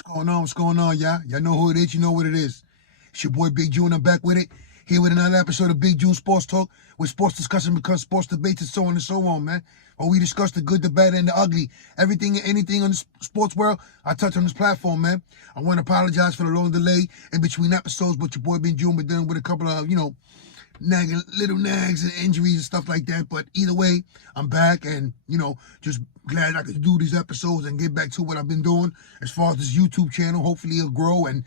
What's going on? What's going on, y'all? Y'all know who it is. You know what it is. It's your boy Big June. I'm back with it. Here with another episode of Big June Sports Talk, where sports discussion becomes sports debates and so on and so on, man. Where we discuss the good, the bad, and the ugly. Everything and anything on the sports world, I touch on this platform, man. I want to apologize for the long delay in between episodes, but your boy Big June been dealing with a couple of, little nags and injuries and stuff like that. But either way, I'm back and, just glad I could do these episodes and get back to what I've been doing as far as this YouTube channel. Hopefully it'll grow and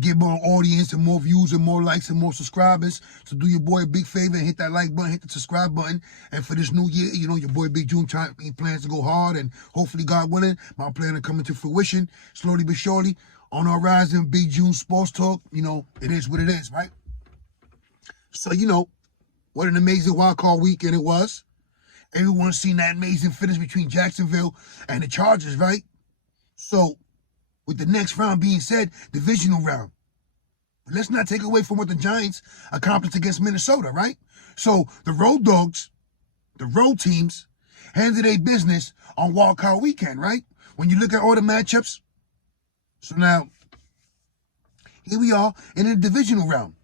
get more audience and more views and more likes and more subscribers. So do your boy a big favor and hit that like button, hit the subscribe button. And for this new year, your boy Big June he plans to go hard, and hopefully, God willing, my plan to come into fruition slowly but surely on our rising Big June Sports Talk. It is what it is, right? So, what an amazing wild card weekend it was. Everyone's seen that amazing finish between Jacksonville and the Chargers, right? So, with the next round being said, divisional round. But let's not take away from what the Giants accomplished against Minnesota, right? So, the road dogs, the road teams, handled their business on wild card weekend, right? When you look at all the matchups. So now, here we are in the divisional round.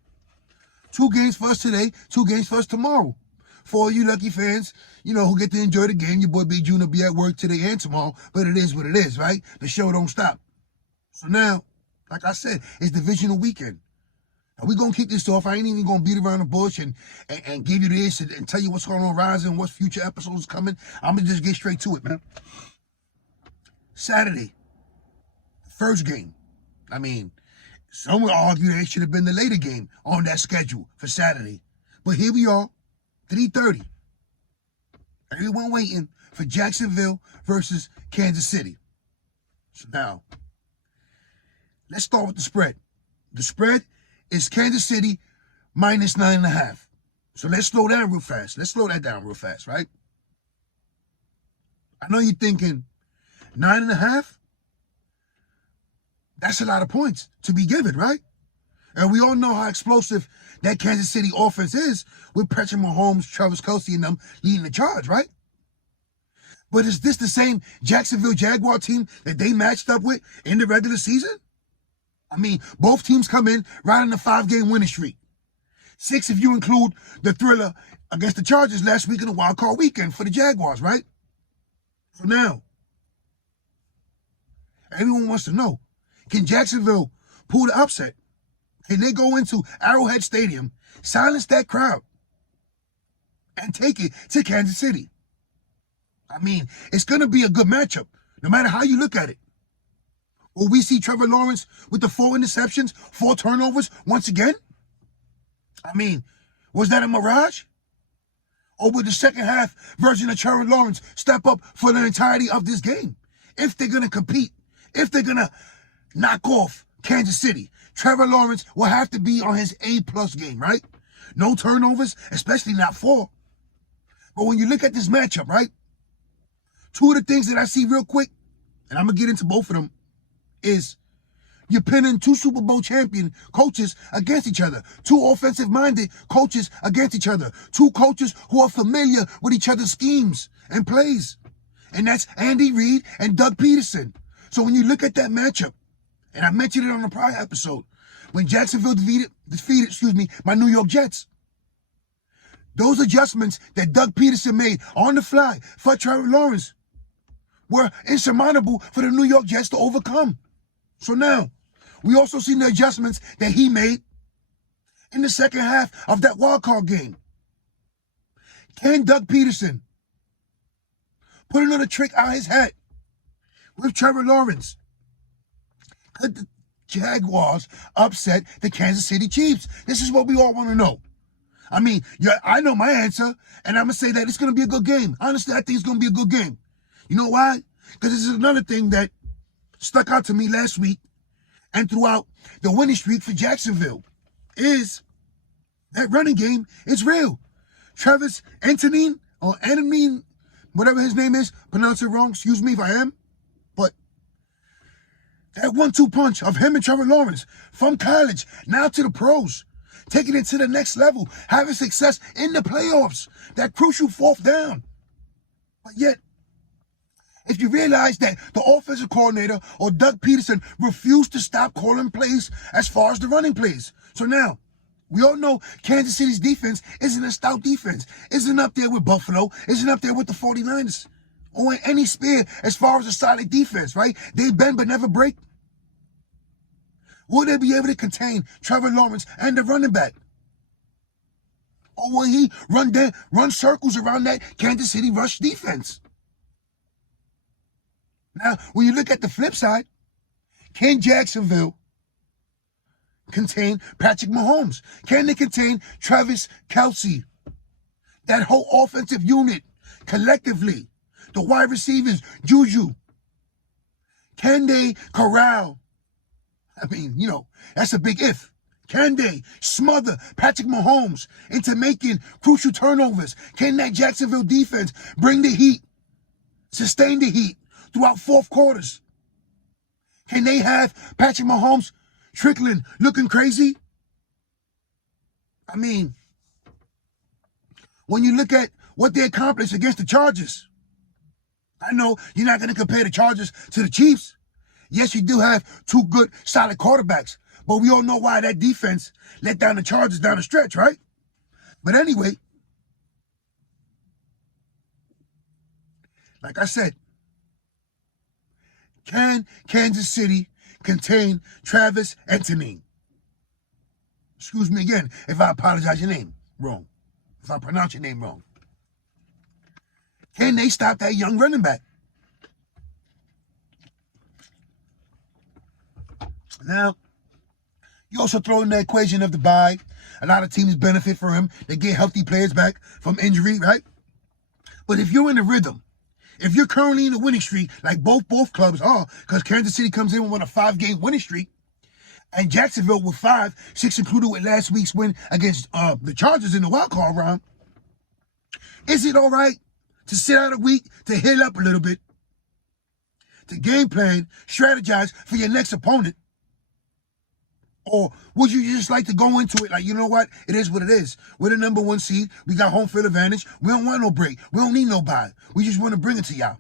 2 games for us today, 2 games for us tomorrow. For all you lucky fans, who get to enjoy the game, your boy Big June will be at work today and tomorrow, but it is what it is, right? The show don't stop. So now, like I said, it's divisional weekend. And we're going to keep this off. I ain't even going to beat around the bush and give you this and tell you what's going on Rising and what's future episodes coming. I'm going to just get straight to it, man. Saturday, first game. Some would argue that it should have been the later game on that schedule for Saturday. But here we are, 3:30. Everyone waiting for Jacksonville versus Kansas City. So now, let's start with the spread. The spread is Kansas City minus 9.5. So let's slow down real fast. Let's slow that down real fast, right? I know you're thinking, 9.5? That's a lot of points to be given, right? And we all know how explosive that Kansas City offense is with Patrick Mahomes, Travis Kelce, and them leading the charge, right? But is this the same Jacksonville Jaguar team that they matched up with in the regular season? Both teams come in riding a 5-game winning streak. 6 if you include the thriller against the Chargers last week in the wild card weekend for the Jaguars, right? So now, everyone wants to know, can Jacksonville pull the upset? Can they go into Arrowhead Stadium, silence that crowd, and take it to Kansas City? It's going to be a good matchup, no matter how you look at it. Will we see Trevor Lawrence with the 4 interceptions, 4 turnovers once again? Was that a mirage? Or would the second half version of Trevor Lawrence step up for the entirety of this game? If they're going to compete, if they're going to knock off Kansas City, Trevor Lawrence will have to be on his A+ game, right? No turnovers, especially not 4. But when you look at this matchup, right? 2 of the things that I see real quick, and I'm going to get into both of them, is you're pinning 2 Super Bowl champion coaches against each other. 2 offensive-minded coaches against each other. 2 coaches who are familiar with each other's schemes and plays. And that's Andy Reid and Doug Peterson. So when you look at that matchup, and I mentioned it on a prior episode, when Jacksonville defeated my New York Jets, those adjustments that Doug Peterson made on the fly for Trevor Lawrence were insurmountable for the New York Jets to overcome. So now, we also seen the adjustments that he made in the second half of that wild card game. Can Doug Peterson put another trick out his hat with Trevor Lawrence? Could the Jaguars upset the Kansas City Chiefs? This is what we all want to know. I know my answer, and I'm going to say that it's going to be a good game. Honestly, I think it's going to be a good game. You know why? Because this is another thing that stuck out to me last week and throughout the winning streak for Jacksonville is that running game is real. Travis Etienne, whatever his name is, pronounce it wrong, excuse me if I am, but that 1-2 punch of him and Trevor Lawrence from college now to the pros, taking it to the next level, having success in the playoffs, that crucial 4th down. But yet, If you realize that the offensive coordinator or Doug Peterson refused to stop calling plays as far as the running plays. So now, we all know Kansas City's defense isn't a stout defense. Isn't up there with Buffalo. Isn't up there with the 49ers. Or any spear as far as a solid defense, right? They bend but never break. Will they be able to contain Trevor Lawrence and the running back? Or will he run circles around that Kansas City rush defense? Now, when you look at the flip side, can Jacksonville contain Patrick Mahomes? Can they contain Travis Kelce? That whole offensive unit collectively, the wide receivers, Juju. Can they corral? I mean, that's a big if. Can they smother Patrick Mahomes into making crucial turnovers? Can that Jacksonville defense bring the heat, sustain the heat throughout fourth quarters? Can they have Patrick Mahomes trickling, looking crazy? I mean, when you look at what they accomplished against the Chargers, I know you're not going to compare the Chargers to the Chiefs. Yes, you do have two good, solid quarterbacks, but we all know why that defense let down the Chargers down the stretch, right? But anyway, like I said, can Kansas City contain Travis Etienne? Excuse me again if I apologize your name wrong, if I pronounce your name wrong. Can they stop that young running back? Now, you also throw in the equation of the bye. A lot of teams benefit from him. They get healthy players back from injury, right? But if you're in a rhythm, if you're currently in a winning streak, like both clubs are, because Kansas City comes in with a 5-game winning streak, and Jacksonville with 5, 6 included with last week's win against the Chargers in the wild card round, is it all right to sit out a week, to heal up a little bit, to game plan, strategize for your next opponent? Or would you just like to go into it like, you know what? It is what it is. We're the number 1 seed. We got home field advantage. We don't want no break. We don't need no bye. We just want to bring it to y'all.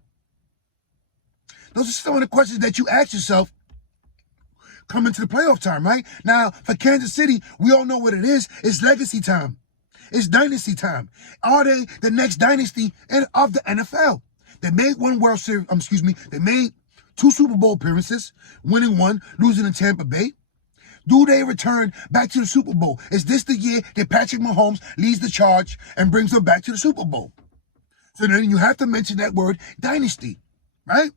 Those are some of the questions that you ask yourself coming to the playoff time, right? Now, for Kansas City, we all know what it is. It's legacy time. It's dynasty time. Are they the next dynasty of the NFL? They made one World Series, they made 2 Super Bowl appearances, winning 1, losing in Tampa Bay. Do they return back to the Super Bowl? Is this the year that Patrick Mahomes leads the charge and brings them back to the Super Bowl? So then you have to mention that word, dynasty, right?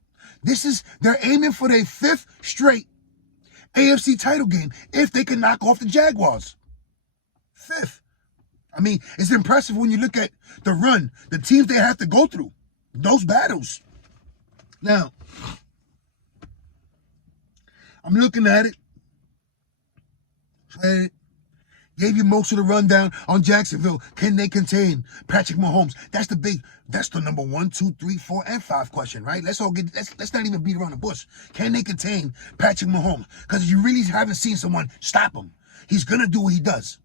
They're aiming for their 5th straight AFC title game if they can knock off the Jaguars. 5th. I mean, it's impressive when you look at the run, the teams they have to go through, those battles. Now, I'm looking at it. Gave you most of the rundown on Jacksonville. Can they contain Patrick Mahomes? That's the number 1, 2, 3, 4, and 5 question, right? Let's not even beat around the bush. Can they contain Patrick Mahomes? Because you really haven't seen someone stop him. He's gonna do what he does.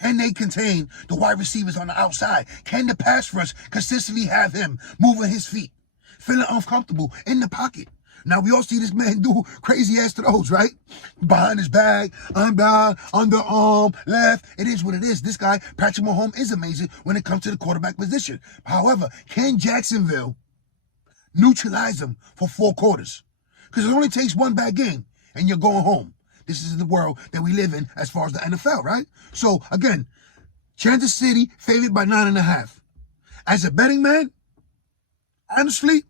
Can they contain the wide receivers on the outside? Can the pass rush consistently have him moving his feet, feeling uncomfortable in the pocket? Now, we all see this man do crazy-ass throws, right? Behind his back, unbound, underarm, left. It is what it is. This guy, Patrick Mahomes, is amazing when it comes to the quarterback position. However, can Jacksonville neutralize him for 4 quarters? Because it only takes 1 bad game, and you're going home. This is the world that we live in as far as the NFL, right? So, again, Kansas City favored by 9.5. As a betting man, honestly,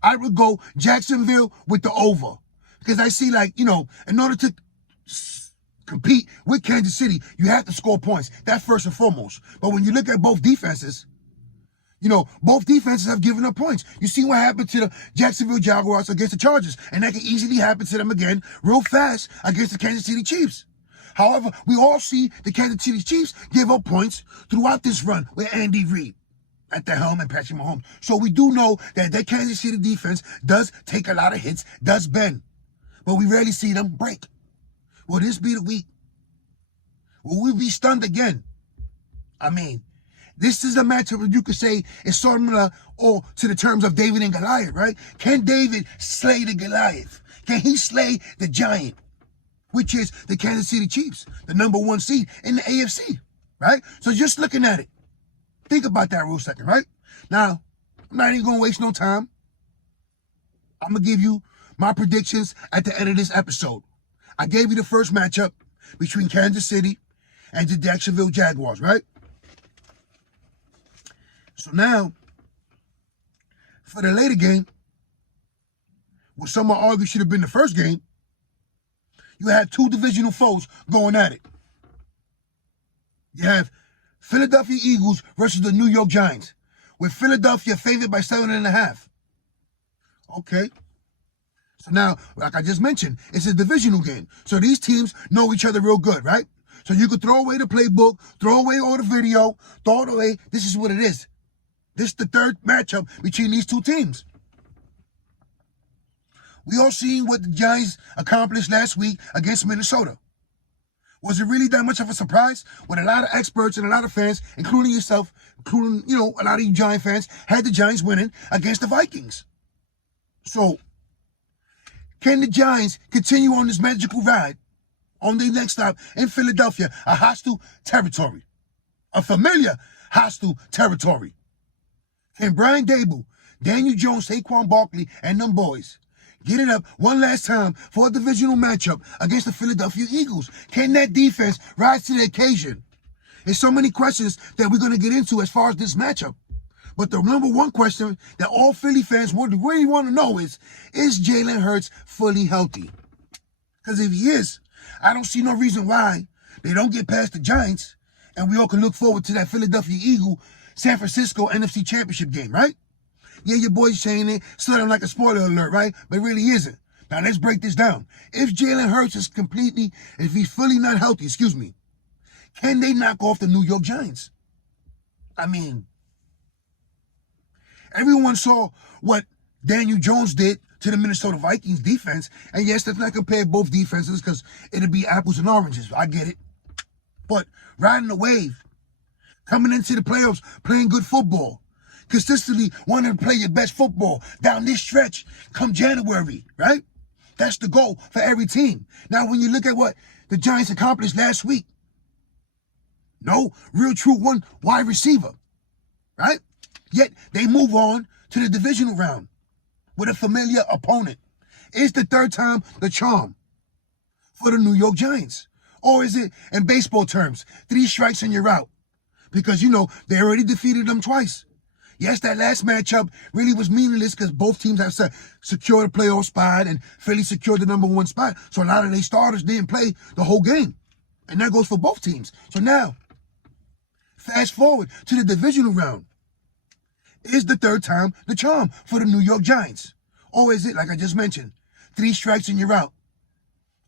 I would go Jacksonville with the over. Because I see, in order to compete with Kansas City, you have to score points. That's first and foremost. But when you look at both defenses, both defenses have given up points. You see what happened to the Jacksonville Jaguars against the Chargers. And that can easily happen to them again real fast against the Kansas City Chiefs. However, we all see the Kansas City Chiefs give up points throughout this run with Andy Reid at the helm and Patrick Mahomes. So we do know that Kansas City defense does take a lot of hits, does bend. But we rarely see them break. Will this be the week? Will we be stunned again? I mean, This is a matchup that you could say is similar or to the terms of David and Goliath, right? Can David slay the Goliath? Can he slay the giant, which is the Kansas City Chiefs, the #1 seed in the AFC, right? So just looking at it, think about that real second, right? Now, I'm not even going to waste no time. I'm going to give you my predictions at the end of this episode. I gave you the first matchup between Kansas City and the Jacksonville Jaguars, right? So now, for the later game, what some might argue should have been the first game, you have two divisional foes going at it. You have Philadelphia Eagles versus the New York Giants, with Philadelphia favored by 7.5. Okay. So now, like I just mentioned, it's a divisional game. So these teams know each other real good, right? So you could throw away the playbook, throw away all the video, throw it away. This is what it is. This is the third matchup between these two teams. We all seen what the Giants accomplished last week against Minnesota. Was it really that much of a surprise when a lot of experts and a lot of fans, including yourself, including, a lot of you Giant fans, had the Giants winning against the Vikings? So, can the Giants continue on this magical ride on their next stop in Philadelphia, a hostile territory, a familiar hostile territory? Can Brian Dable, Daniel Jones, Saquon Barkley, and them boys get it up one last time for a divisional matchup against the Philadelphia Eagles? Can that defense rise to the occasion? There's so many questions that we're going to get into as far as this matchup. But the #1 question that all Philly fans would really want to know is Jalen Hurts fully healthy? Because if he is, I don't see no reason why they don't get past the Giants and we all can look forward to that Philadelphia Eagle San Francisco NFC Championship game, right? Yeah, your boy's saying it, sounding like a spoiler alert, right? But it really isn't. Now, let's break this down. If Jalen Hurts is if he's fully not healthy, can they knock off the New York Giants? I mean, everyone saw what Daniel Jones did to the Minnesota Vikings defense. And yes, let's not compare both defenses because it'll be apples and oranges. I get it. But riding the wave, coming into the playoffs, playing good football, consistently wanting to play your best football down this stretch come January, right? That's the goal for every team. Now, when you look at what the Giants accomplished last week, no real true one wide receiver, right? Yet they move on to the divisional round with a familiar opponent. Is the third time the charm for the New York Giants? Or is it, in baseball terms, 3 strikes and you're out? Because, they already defeated them twice. Yes, that last matchup really was meaningless because both teams have secured a playoff spot and Philly secured the #1 spot. So a lot of their starters didn't play the whole game. And that goes for both teams. So now, fast forward to the divisional round. Is the third time the charm for the New York Giants? Or is it, like I just mentioned, 3 strikes and you're out?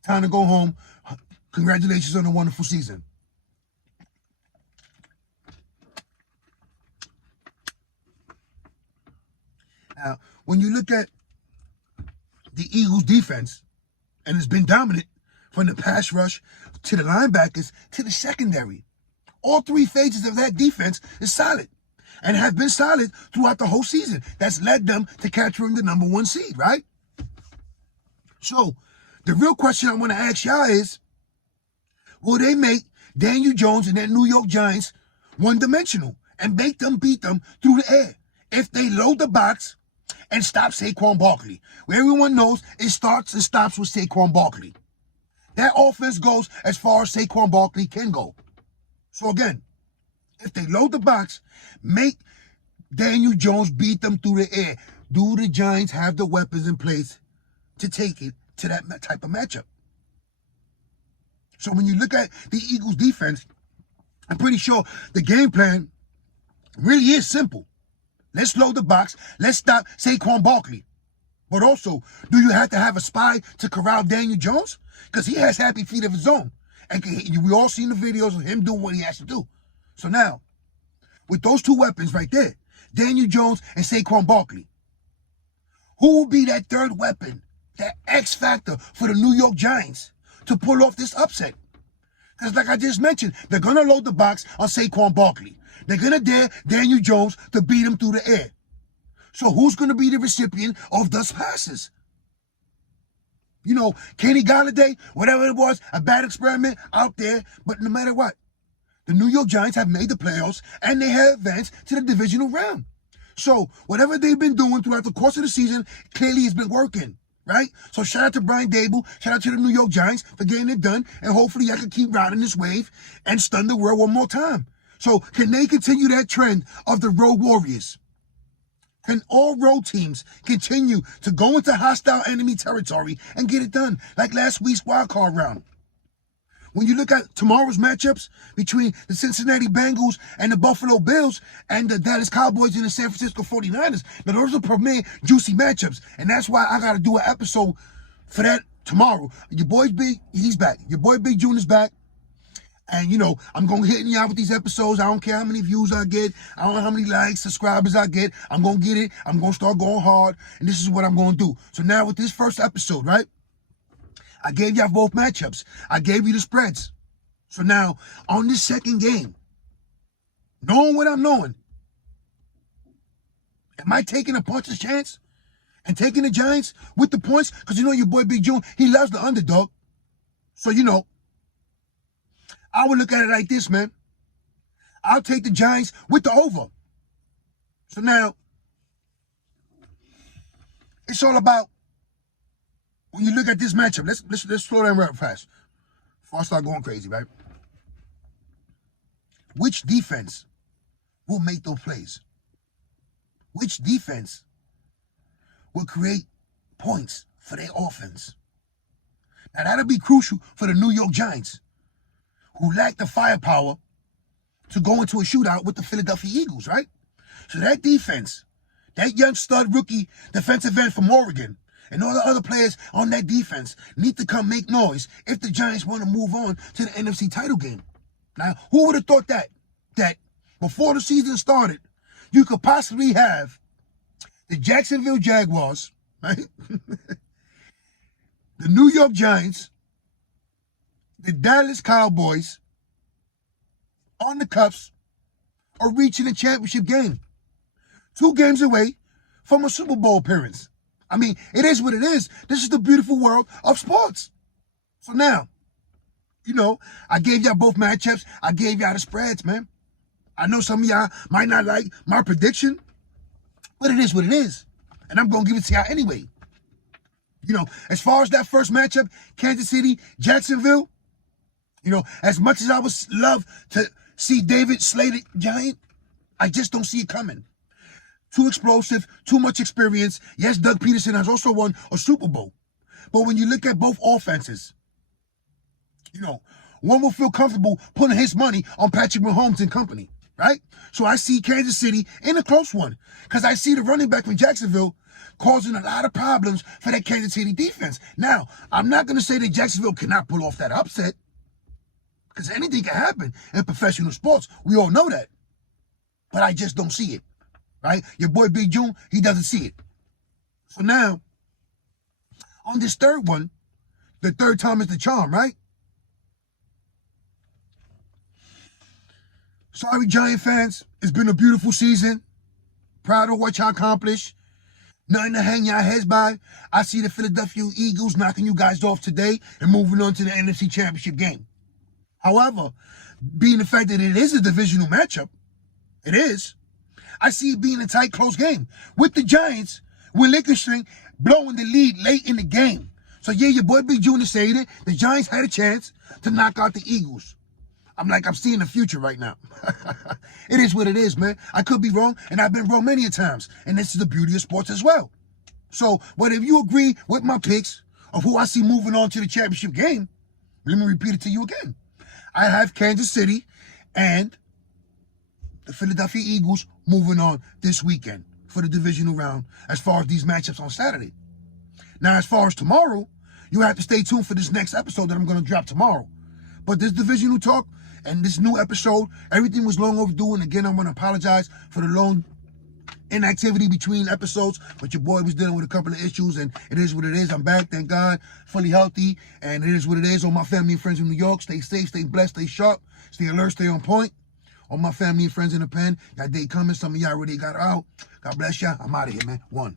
Time to go home. Congratulations on a wonderful season. Now, when you look at the Eagles' defense, and it's been dominant from the pass rush to the linebackers to the secondary, all 3 phases of that defense is solid and have been solid throughout the whole season. That's led them to capturing the #1 seed, right? So, the real question I want to ask y'all is, will they make Daniel Jones and that New York Giants one-dimensional and make them beat them through the air if they load the box and stop Saquon Barkley? Where everyone knows it starts and stops with Saquon Barkley. That offense goes as far as Saquon Barkley can go. So again, if they load the box, make Daniel Jones beat them through the air. Do the Giants have the weapons in place to take it to that type of matchup? So when you look at the Eagles defense, I'm pretty sure the game plan really is simple. Let's load the box. Let's stop Saquon Barkley. But also, do you have to have a spy to corral Daniel Jones? Because he has happy feet of his own. And we all seen the videos of him doing what he has to do. So now, with those 2 weapons right there, Daniel Jones and Saquon Barkley, who will be that third weapon, that X factor for the New York Giants to pull off this upset? Because like I just mentioned, they're going to load the box on Saquon Barkley. They're going to dare Daniel Jones to beat him through the air. So who's going to be the recipient of those passes? You know, Kenny Golladay, whatever it was, a bad experiment out there. But no matter what, the New York Giants have made the playoffs and they have advanced to the divisional round. So whatever they've been doing throughout the course of the season, clearly it's been working, right? So shout out to Brian Dable, shout out to the New York Giants for getting it done, and hopefully I can keep riding this wave and stun the world one more time. So can they continue that trend of the road warriors? Can all road teams continue to go into hostile enemy territory and get it done like last week's wild card round? When you look at tomorrow's matchups between the Cincinnati Bengals and the Buffalo Bills and the Dallas Cowboys and the San Francisco 49ers, now those are premier juicy matchups. And that's why I got to do an episode for that tomorrow. Your boy Big, he's back. Your boy Big June is back. And, you know, I'm going to hit y'all with these episodes. I don't care how many views I get. I don't know how many likes, subscribers I get. I'm going to get it. I'm going to start going hard. And this is what I'm going to do. So now with this first episode, right? I gave y'all both matchups. I gave you the spreads. So now, on this second game, knowing what I'm knowing, am I taking a puncher's chance and taking the Giants with the points? Because you know your boy Big June, he loves the underdog. So, you know, I would look at it like this, man. I'll take the Giants with the over. So now, it's all about, when you look at this matchup, let's slow down real fast before I start going crazy, right? Which defense will make those plays? Which defense will create points for their offense? Now that'll be crucial for the New York Giants, who lack the firepower to go into a shootout with the Philadelphia Eagles, right? So that defense, that young stud rookie defensive end from Oregon, and all the other players on that defense need to come make noise if the Giants want to move on to the NFC title game. Now, who would have thought that before the season started, you could possibly have the Jacksonville Jaguars, right? The New York Giants, the Dallas Cowboys on the cuffs or reaching a championship game. 2 games away from a Super Bowl appearance. I mean, it is what it is. This is the beautiful world of sports. So now, you know, I gave y'all both matchups. I gave y'all the spreads, man. I know some of y'all might not like my prediction, but it is what it is. And I'm going to give it to y'all anyway. You know, as far as that first matchup, Kansas City, Jacksonville, you know, as much as I would love to see David slay the Giant, I just don't see it coming. Too explosive, too much experience. Yes, Doug Peterson has also won a Super Bowl. But when you look at both offenses, you know, one will feel comfortable putting his money on Patrick Mahomes and company, right? So I see Kansas City in a close one because I see the running back from Jacksonville causing a lot of problems for that Kansas City defense. Now, I'm not going to say that Jacksonville cannot pull off that upset because anything can happen in professional sports. We all know that. But I just don't see it. Right? Your boy Big June, he doesn't see it. So now, on this third one, the third time is the charm, right? Sorry, Giant fans. It's been a beautiful season. Proud of what y'all accomplished. Nothing to hang your heads by. I see the Philadelphia Eagles knocking you guys off today and moving on to the NFC Championship game. However, being the fact that it is a divisional matchup, it is, I see it being a tight, close game with the Giants relinquishing, blowing the lead late in the game. So yeah, your boy Big Junior said it. The Giants had a chance to knock out the Eagles. I'm seeing the future right now. It is what it is, man. I could be wrong, and I've been wrong many a times. And this is the beauty of sports as well. So, but if you agree with my picks of who I see moving on to the championship game, let me repeat it to you again. I have Kansas City and the Philadelphia Eagles moving on this weekend for the divisional round as far as these matchups on Saturday. Now, as far as tomorrow, you have to stay tuned for this next episode that I'm going to drop tomorrow. But this divisional talk and this new episode, everything was long overdue. And again, I want to apologize for the long inactivity between episodes, but your boy was dealing with a couple of issues, and it is what it is. I'm back, thank God, fully healthy, and it is what it is. All my family and friends in New York, stay safe, stay blessed, stay sharp, stay alert, stay on point. All my family and friends in the pen, that day coming, some of y'all already got out. God bless y'all. I'm out of here, man. One.